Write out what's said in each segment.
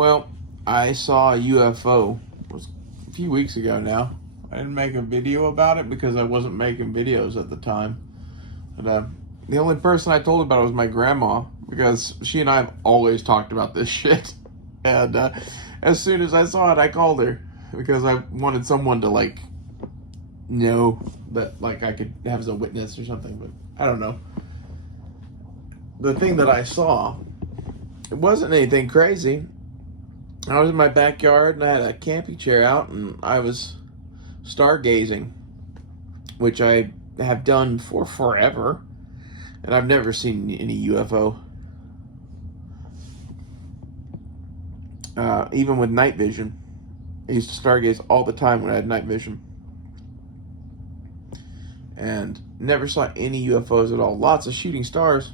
Well, I saw a UFO. It was a few weeks ago now. I didn't make a video about it because I wasn't making videos at the time. But the only person I told about it was my grandma, because she and I have always talked about this shit. And as soon as I saw it, I called her because I wanted someone to know that I could have as a witness or something. But I don't know. The thing that I saw, it wasn't anything crazy. I was in my backyard and I had a camping chair out and I was stargazing, which I have done for forever, and I've never seen any UFO. Even with night vision, I used to stargaze all the time when I had night vision, and never saw any UFOs at all. Lots of shooting stars.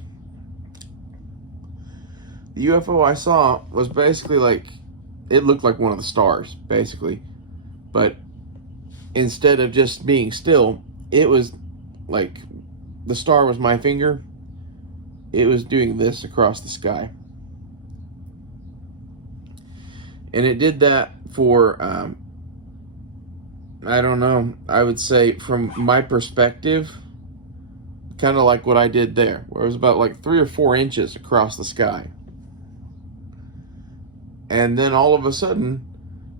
The UFO I saw was basically it looked like one of the stars, basically. But instead of just being still, it was like the star was my finger. It was doing this across the sky. And it did that for, I don't know, I would say from my perspective, kind of like what I did there, where it was about 3 or 4 inches across the sky. And then all of a sudden,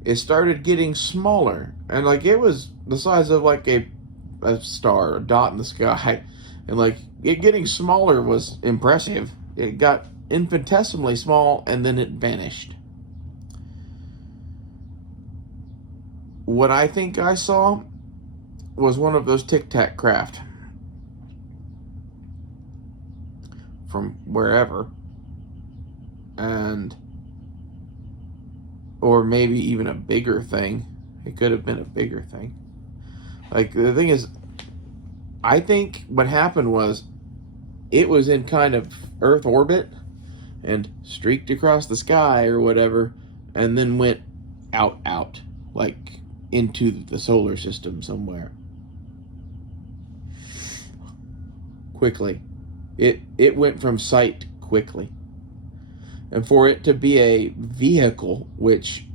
it started getting smaller. And it was the size of a star, a dot in the sky. And it getting smaller was impressive. It got infinitesimally small and then it vanished. What I think I saw was one of those Tic Tac craft from wherever. Or maybe even a bigger thing. It could have been a bigger thing. The thing is, I think what happened was it was in kind of Earth orbit and streaked across the sky or whatever, and then went out, into the solar system somewhere. Quickly. It went from sight quickly. And for it to be a vehicle, which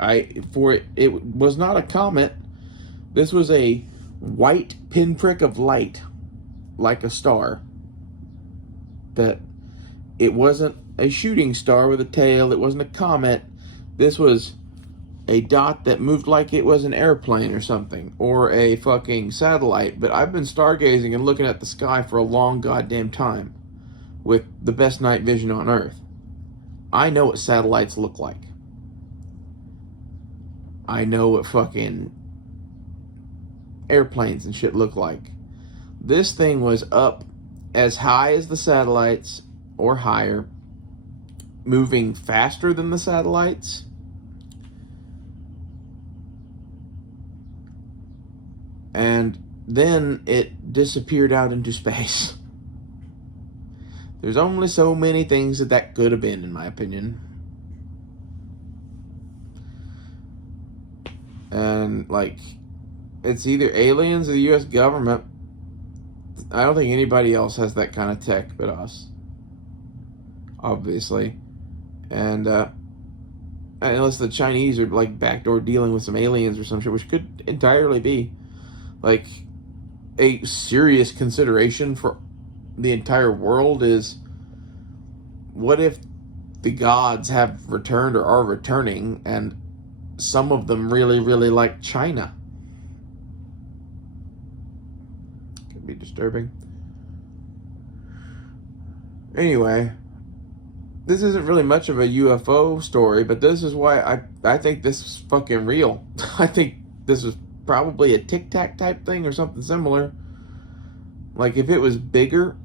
it was not a comet. This was a white pinprick of light, like a star. That it wasn't a shooting star with a tail. It wasn't a comet. This was a dot that moved like it was an airplane or something, or a fucking satellite. But I've been stargazing and looking at the sky for a long goddamn time with the best night vision on Earth. I know what satellites look like. I know what fucking airplanes and shit look like. This thing was up as high as the satellites or higher, moving faster than the satellites. And then it disappeared out into space. There's only so many things that could have been, in my opinion. And, it's either aliens or the U.S. government. I don't think anybody else has that kind of tech but us. Obviously. And, unless the Chinese are, backdoor dealing with some aliens or some shit, which could entirely be, a serious consideration for the entire world is, what if the gods have returned or are returning, and some of them really, really like China? Could be disturbing. Anyway, this isn't really much of a UFO story, but this is why I think this is fucking real. I think this is probably a Tic Tac type thing or something similar. If it was bigger,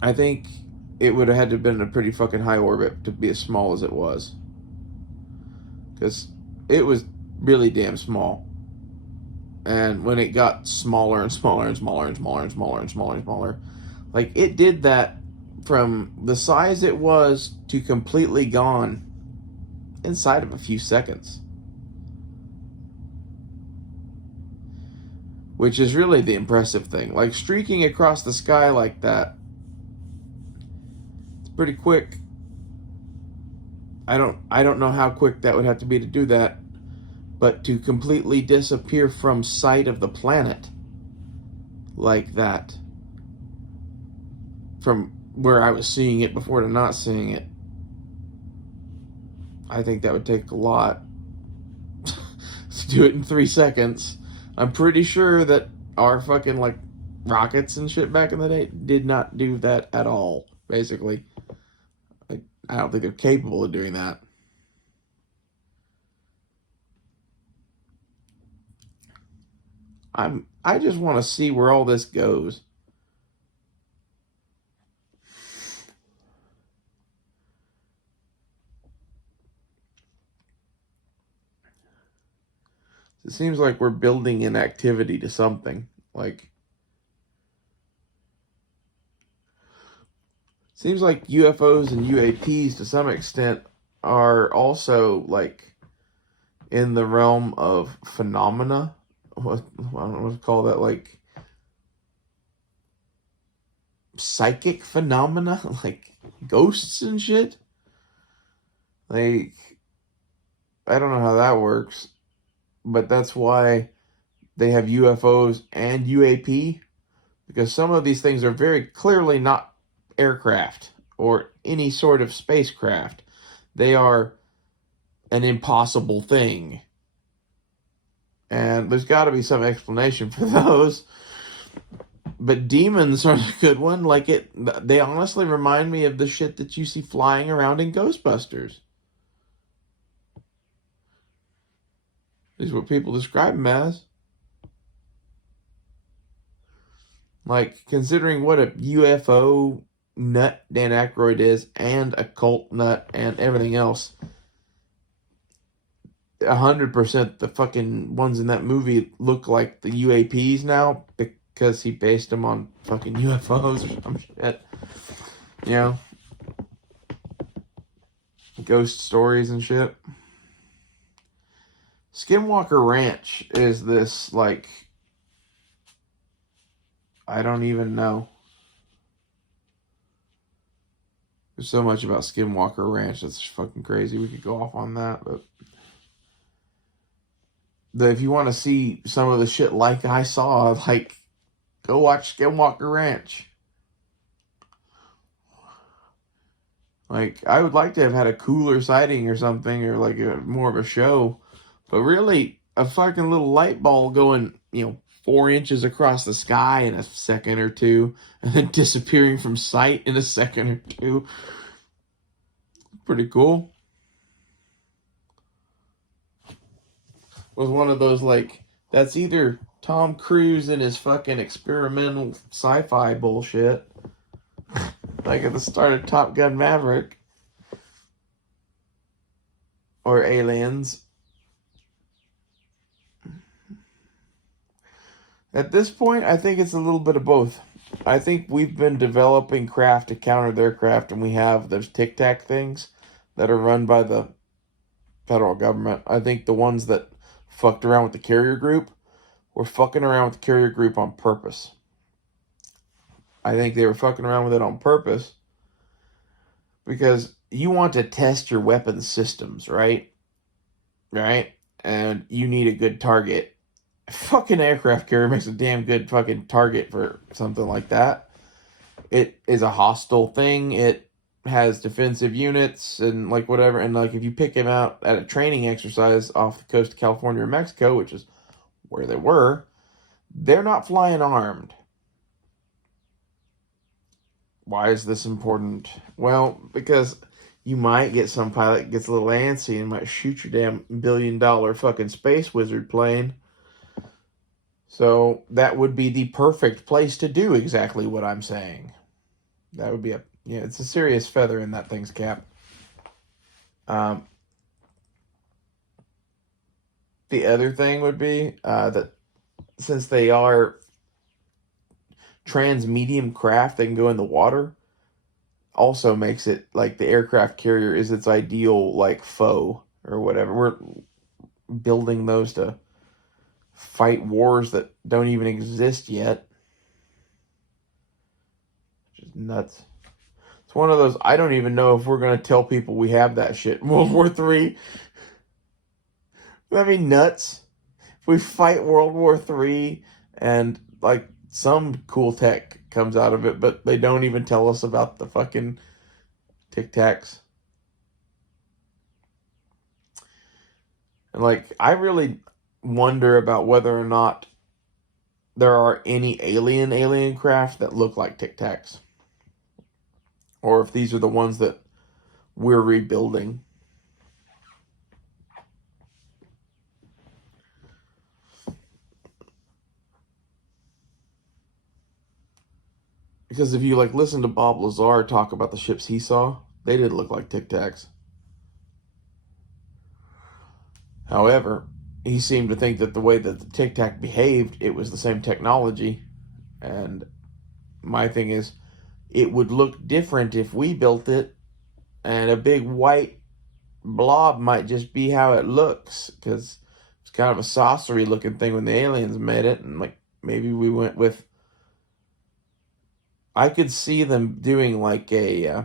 I think it would have had to have been in a pretty fucking high orbit to be as small as it was. Because it was really damn small. And when it got smaller and smaller and smaller and smaller and smaller and smaller and smaller, it did that from the size it was to completely gone inside of a few seconds. Which is really the impressive thing. Streaking across the sky like that, it's pretty quick. I don't know how quick that would have to be to do that, but to completely disappear from sight of the planet like that, from where I was seeing it before to not seeing it, I think that would take a lot to do it in 3 seconds. I'm pretty sure that our fucking like rockets and shit back in the day did not do that at all, basically. Like, I don't think they're capable of doing that. I just want to see where all this goes. It seems like we're building an activity to something. Like, seems like UFOs and UAPs to some extent are also like in the realm of phenomena. What, I don't know what to call that, like psychic phenomena, like ghosts and shit. Like, I don't know how that works, but that's why they have UFOs and UAP, because some of these things are very clearly not aircraft or any sort of spacecraft. They are an impossible thing. And there's got to be some explanation for those. But demons are a good one. Like, they honestly remind me of the shit that you see flying around in Ghostbusters. Is what people describe them as. Like, considering what a UFO nut Dan Aykroyd is, and a cult nut, and everything else, 100% the fucking ones in that movie look like the UAPs now, because he based them on fucking UFOs or some shit. You know? Ghost stories and shit. Skinwalker Ranch is this, like, I don't even know. There's so much about Skinwalker Ranch that's fucking crazy. We could go off on that, but if you want to see some of the shit like I saw, like, go watch Skinwalker Ranch. Like, I would like to have had a cooler sighting or something, or like more of a show, but really, a fucking little light ball going, 4 inches across the sky in a second or two, and then disappearing from sight in a second or two. Pretty cool. Was one of those, like, that's either Tom Cruise and his fucking experimental sci-fi bullshit, like at the start of Top Gun Maverick, or Aliens. At this point, I think it's a little bit of both. I think we've been developing craft to counter their craft, and we have those Tic Tac things that are run by the federal government. I think the ones that fucked around with the carrier group were fucking around with the carrier group on purpose. I think they were fucking around with it on purpose because you want to test your weapon systems, right? Right? And you need a good target. Fucking aircraft carrier makes a damn good fucking target for something like that. It is a hostile thing. It has defensive units and like whatever. And like if you pick him out at a training exercise off the coast of California or Mexico, which is where they were, they're not flying armed. Why is this important? Well, because you might get some pilot that gets a little antsy and might shoot your damn $1 billion fucking space wizard plane. So that would be the perfect place to do exactly what I'm saying. That would be it's a serious feather in that thing's cap. The other thing would be that since they are trans-medium craft, they can go in the water, also makes it like the aircraft carrier is its ideal like foe or whatever. We're building those to fight wars that don't even exist yet. Which is nuts. It's one of those, I don't even know if we're going to tell people we have that shit. World War III. That'd be nuts. If we fight World War III and, like, some cool tech comes out of it, but they don't even tell us about the fucking Tic Tacs. And, like, I really wonder about whether or not there are any alien craft that look like Tic Tacs. Or if these are the ones that we're rebuilding. Because if you, like, listen to Bob Lazar talk about the ships he saw, they did look like Tic Tacs. However, he seemed to think that the way that the Tic Tac behaved, it was the same technology. And my thing is, it would look different if we built it, and a big white blob might just be how it looks, because it's kind of a saucery looking thing when the aliens made it, and, like, maybe we went with, I could see them doing like a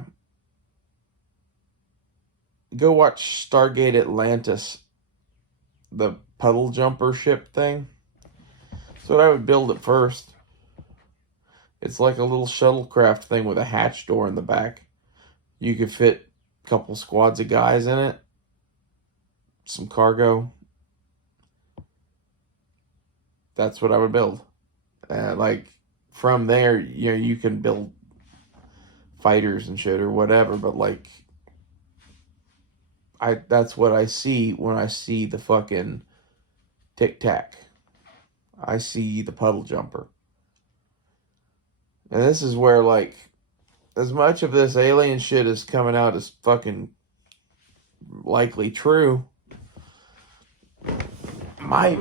go watch Stargate Atlantis, the puddle jumper ship thing. So I would build it first. It's like a little shuttlecraft thing with a hatch door in the back. You could fit a couple squads of guys in it, some cargo. That's what I would build. Like, from there, you know, you can build fighters and shit or whatever, but, like, that's what I see when I see the fucking Tic Tac. I see the puddle jumper. And this is where, like, as much of this alien shit is coming out as fucking likely true, my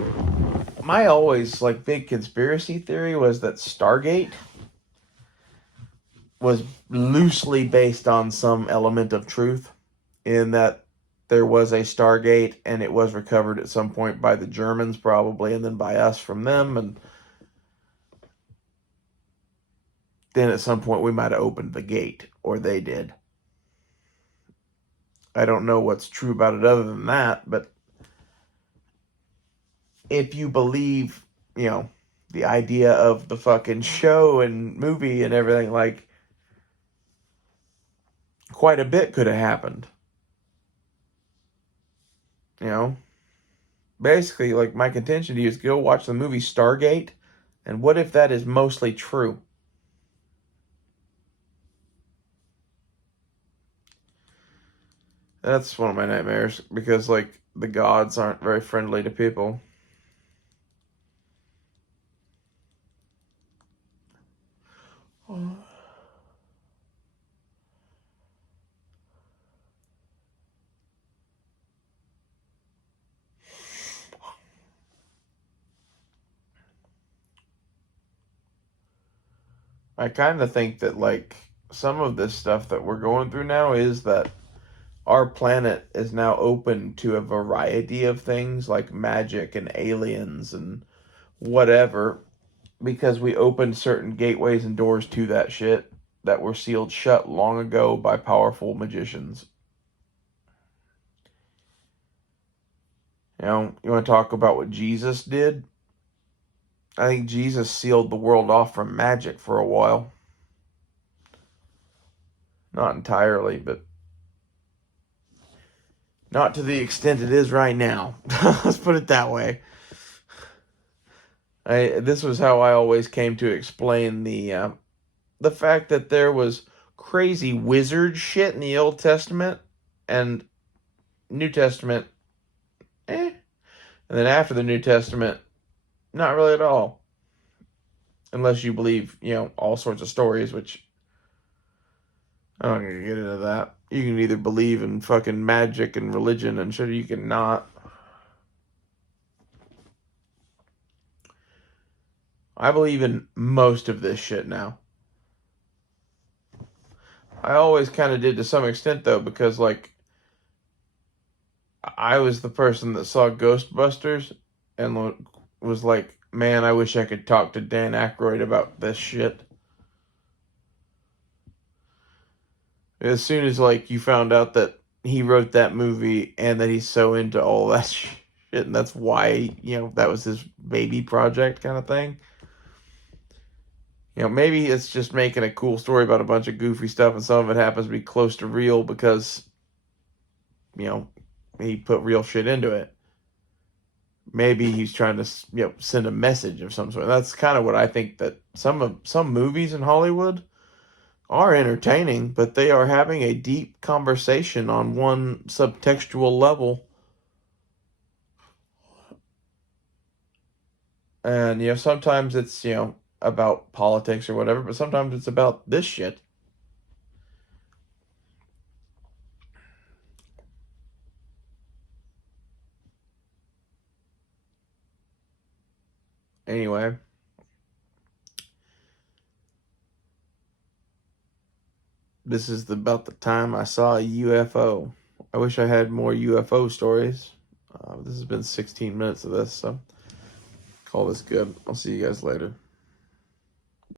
always, like, big conspiracy theory was that Stargate was loosely based on some element of truth, in that there was a Stargate and it was recovered at some point by the Germans probably, and then by us from them, and then at some point we might have opened the gate, or they did. I don't know what's true about it other than that, but if you believe, you know, the idea of the fucking show and movie and everything, like, quite a bit could have happened. You know? Basically, like, my contention to you is go watch the movie Stargate, and what if that is mostly true? That's one of my nightmares, because, like, the gods aren't very friendly to people. I kind of think that, like, some of this stuff that we're going through now is that our planet is now open to a variety of things like magic and aliens and whatever, because we opened certain gateways and doors to that shit that were sealed shut long ago by powerful magicians. You know, you want to talk about what Jesus did? I think Jesus sealed the world off from magic for a while. Not entirely, but not to the extent it is right now. Let's put it that way. This was how I always came to explain the fact that there was crazy wizard shit in the Old Testament and New Testament, and then after the New Testament, not really at all. Unless you believe, you know, all sorts of stories, which I'm not gonna get into that. You can either believe in fucking magic and religion and shit, or you can not. I believe in most of this shit now. I always kind of did to some extent, though, because, like, I was the person that saw Ghostbusters and was like, man, I wish I could talk to Dan Aykroyd about this shit. As soon as like you found out that he wrote that movie and that he's so into all that shit, and that's why, that was his baby project kind of thing. Maybe it's just making a cool story about a bunch of goofy stuff, and some of it happens to be close to real because, he put real shit into it. Maybe he's trying to, send a message of some sort. That's kind of what I think, that some movies in Hollywood are entertaining, but they are having a deep conversation on one subtextual level. And, sometimes it's, about politics or whatever, but sometimes it's about this shit. Anyway, this is about the time I saw a UFO. I wish I had more UFO stories. This has been 16 minutes of this, so call this good. I'll see you guys later.